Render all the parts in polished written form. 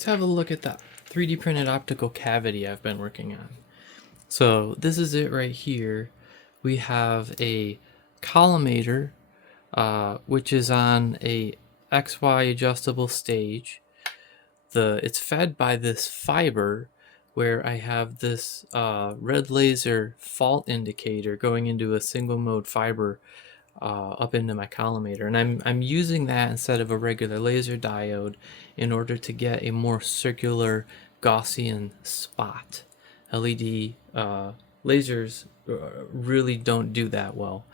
let's have a look at that 3D printed optical cavity I've been working on. So this is it right here. We have a collimator, which is on a XY adjustable stage. It's fed by this fiber where I have this red laser fault indicator going into a single mode fiber up into my collimator, and I'm using that instead of a regular laser diode in order to get a more circular Gaussian spot. LED lasers really don't do that well,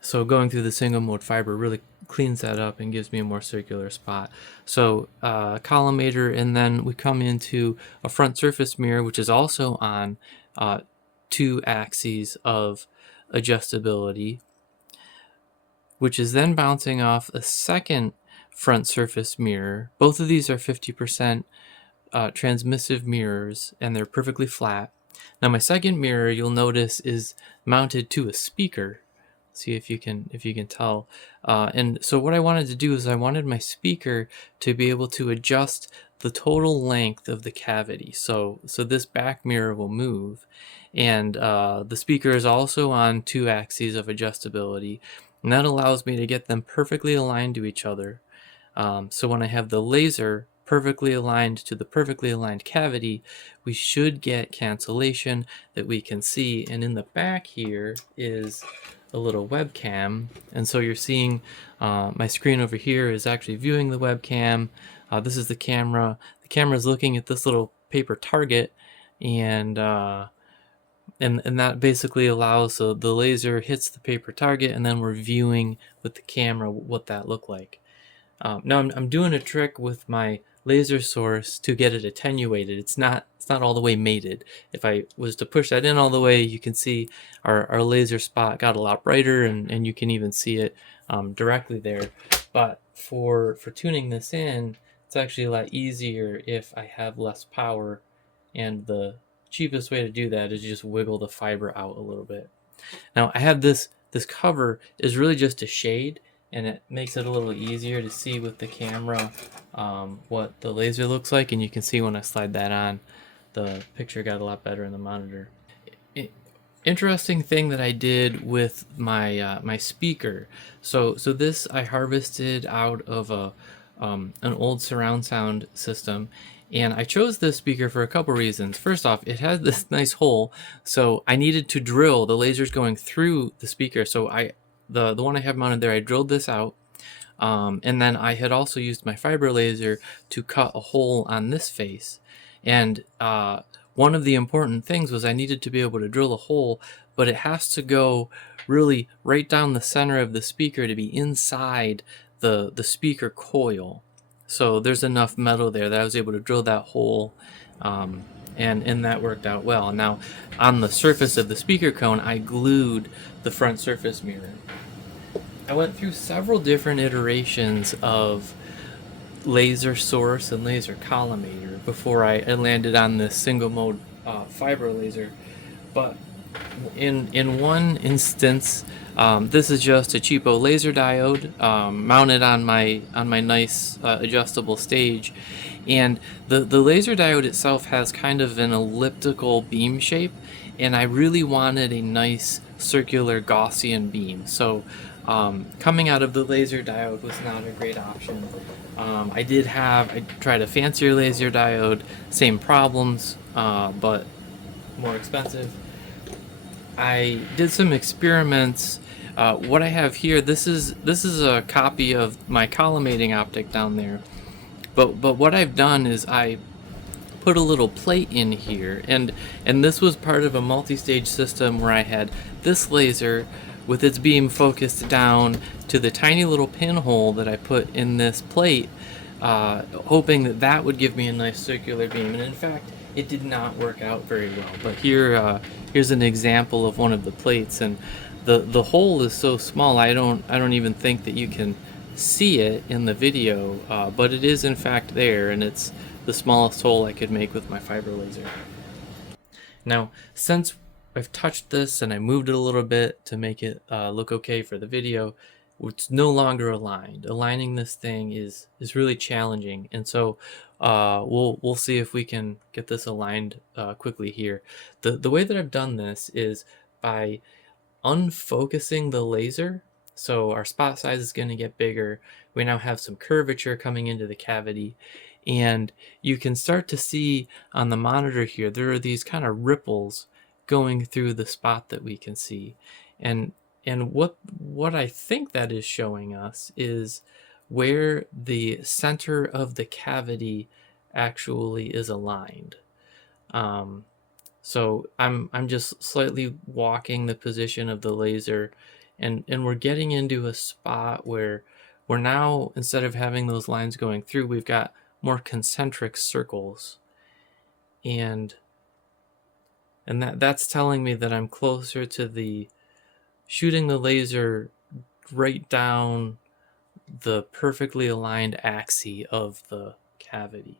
so going through the single mode fiber really cleans that up and gives me a more circular spot. So collimator, and then we come into a front surface mirror, which is also on 2 axes of adjustability, which is then bouncing off a second front surface mirror. Both of these are 50% transmissive mirrors, and they're perfectly flat. Now my second mirror, you'll notice, is mounted to a speaker. See if you can tell. And so what I wanted to do is I wanted my speaker to be able to adjust the total length of the cavity. So this back mirror will move, and the speaker is also on 2 axes of adjustability, and that allows me to get them perfectly aligned to each other. So when I have the laser perfectly aligned to the perfectly aligned cavity, we should get cancellation that we can see. And in the back here is a little webcam, and so you're seeing my screen over here is actually viewing the webcam. This is the camera. The camera is looking at this little paper target, and that basically allows, so the laser hits the paper target, and then we're viewing with the camera what that looked like. Now I'm doing a trick with my laser source to get it attenuated. It's not all the way mated. If I was to push that in all the way, you can see our laser spot got a lot brighter, and you can even see it directly there. But for tuning this in, it's actually a lot easier if I have less power, and the cheapest way to do that is just wiggle the fiber out a little bit. Now I have this cover is really just a shade, and it makes it a little easier to see with the camera what the laser looks like, and you can see when I slide that on, the picture got a lot better in the monitor. Interesting thing that I did with my my speaker. So this I harvested out of an old surround sound system, and I chose this speaker for a couple reasons. First off, it has this nice hole, so I needed to drill the lasers going through the speaker. So the one I have mounted there, I drilled this out, and then I had also used my fiber laser to cut a hole on this face. And one of the important things was I needed to be able to drill a hole, but it has to go really right down the center of the speaker to be inside the speaker coil. So there's enough metal there that I was able to drill that hole, and that worked out well. Now on the surface of the speaker cone, I glued the front surface mirror. I went through several different iterations of laser source and laser collimator before I landed on this single mode fiber laser. But in one instance, this is just a cheapo laser diode mounted on my nice adjustable stage, and the laser diode itself has kind of an elliptical beam shape, and I really wanted a nice circular Gaussian beam. So coming out of the laser diode was not a great option. I tried a fancier laser diode, same problems, but more expensive. I did some experiments. What I have here, this is a copy of my collimating optic down there. But what I've done is I put a little plate in here, and this was part of a multi-stage system where I had this laser with its beam focused down to the tiny little pinhole that I put in this plate, hoping that would give me a nice circular beam. And in fact, it did not work out very well. But here's an example of one of the plates, and the hole is so small I don't even think that you can see it in the video, but it is in fact there, and it's the smallest hole I could make with my fiber laser. Now, since I've touched this and I moved it a little bit to make it look okay for the video, it's no longer aligned. Aligning this thing is really challenging, and so we'll see if we can get this aligned quickly here. The way that I've done this is by unfocusing the laser. So our spot size is going to get bigger. We now have some curvature coming into the cavity, and you can start to see on the monitor here there are these kind of ripples going through the spot that we can see. And what I think that is showing us is where the center of the cavity actually is aligned. So I'm just slightly walking the position of the laser, and we're getting into a spot where we're now, instead of having those lines going through, we've got more concentric circles. And that's telling me that I'm closer to the shooting the laser right down the perfectly aligned axis of the cavity.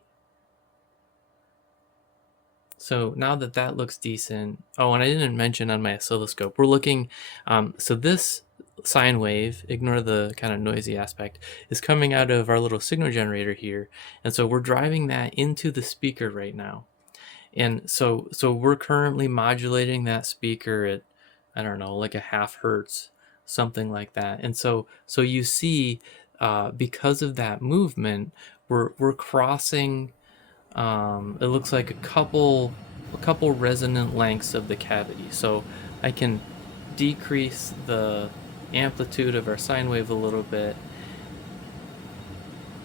So now that looks decent. Oh, and I didn't mention on my oscilloscope, we're looking, so this sine wave, ignore the kind of noisy aspect, is coming out of our little signal generator here. And so we're driving that into the speaker right now. And so we're currently modulating that speaker at, I don't know, like a half hertz, something like that. And so you see, because of that movement, we're crossing, it looks like a couple resonant lengths of the cavity. So I can decrease the amplitude of our sine wave a little bit,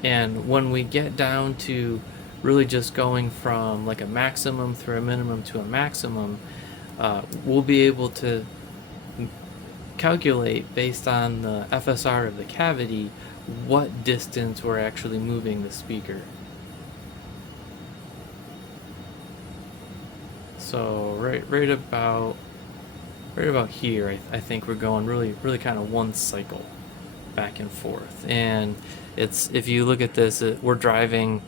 and when we get down to really just going from like a maximum through a minimum to a maximum, we'll be able to calculate based on the FSR of the cavity what distance we're actually moving the speaker. So right about here, I think we're going really kind of one cycle back and forth. And it's, if you look at this, we're driving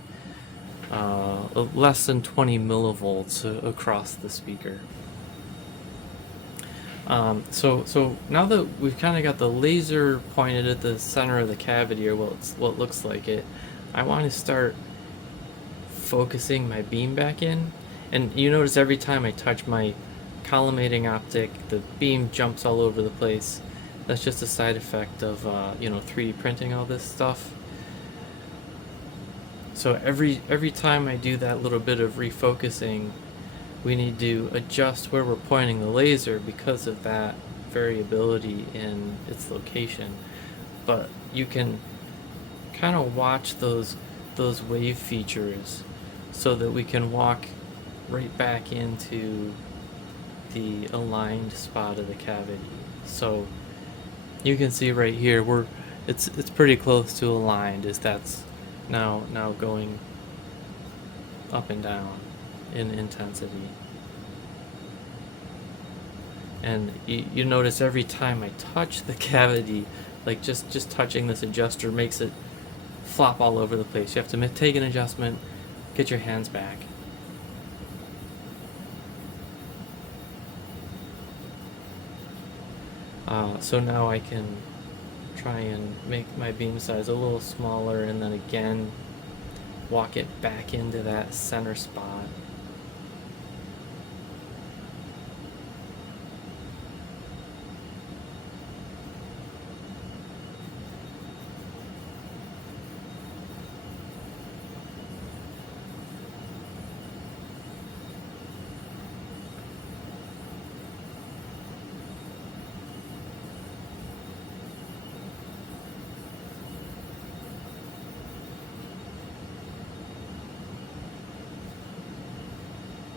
less than 20 millivolts across the speaker. So now that we've kind of got the laser pointed at the center of the cavity, or what looks like it, I want to start focusing my beam back in. And you notice every time I touch my collimating optic, the beam jumps all over the place. That's just a side effect of 3D printing all this stuff. So every time I do that little bit of refocusing, we need to adjust where we're pointing the laser because of that variability in its location. But you can kind of watch those wave features so that we can walk right back into the aligned spot of the cavity. So you can see right here it's pretty close to aligned, as that's now going up and down in intensity. And you notice every time I touch the cavity, like just touching this adjuster makes it flop all over the place. You have to take an adjustment, get your hands back. So now I can try and make my beam size a little smaller, and then again walk it back into that center spot.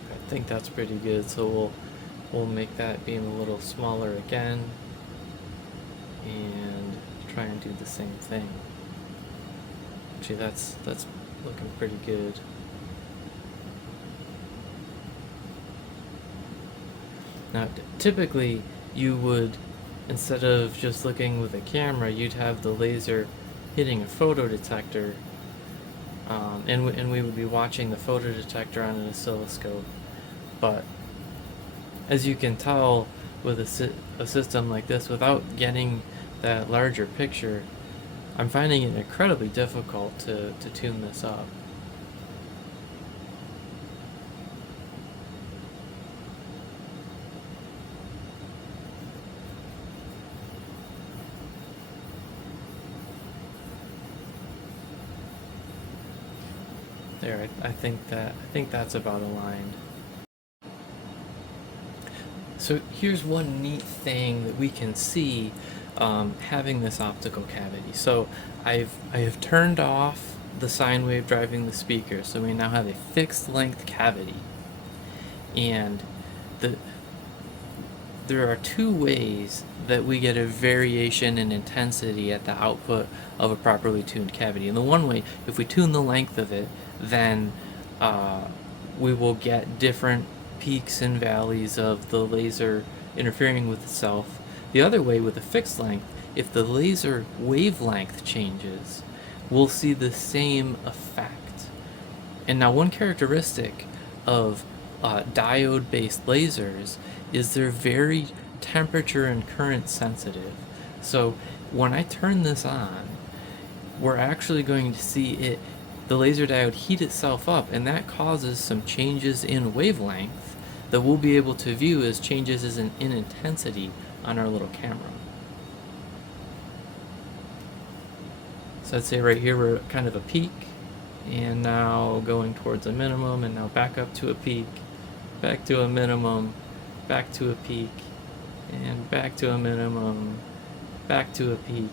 I think that's pretty good, so we'll make that beam a little smaller again and try and do the same thing. Actually, that's looking pretty good. Now, typically you would, instead of just looking with a camera, you'd have the laser hitting a photodetector, and we would be watching the photodetector on an oscilloscope. But as you can tell with a system like this, without getting that larger picture, I'm finding it incredibly difficult to tune this up. There, I think that's about aligned. So here's one neat thing that we can see having this optical cavity. So I have turned off the sine wave driving the speaker, so we now have a fixed length cavity. And there are two ways that we get a variation in intensity at the output of a properly tuned cavity. And the one way, if we tune the length of it, then we will get different peaks and valleys of the laser interfering with itself. The other way, with a fixed length, if the laser wavelength changes, we'll see the same effect. And now one characteristic of diode-based lasers is they're very temperature and current sensitive. So when I turn this on, we're actually going to see it, the laser diode, heat itself up, and that causes some changes in wavelength that we'll be able to view as changes in intensity on our little camera. So I'd say right here we're at kind of a peak, and now going towards a minimum, and now back up to a peak, back to a minimum, back to a peak, and back to a minimum, back to a peak.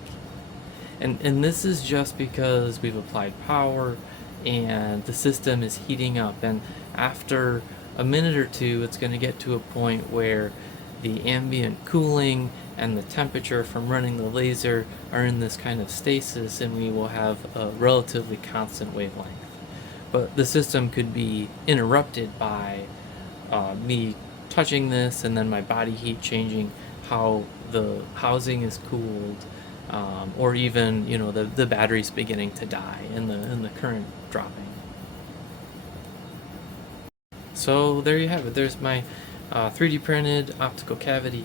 And this is just because we've applied power and the system is heating up, and after a minute or two it's going to get to a point where the ambient cooling and the temperature from running the laser are in this kind of stasis, and we will have a relatively constant wavelength. But the system could be interrupted by me touching this, and then my body heat changing how the housing is cooled, or even the battery's beginning to die and the current dropping. So there you have it. There's my 3D printed optical cavity.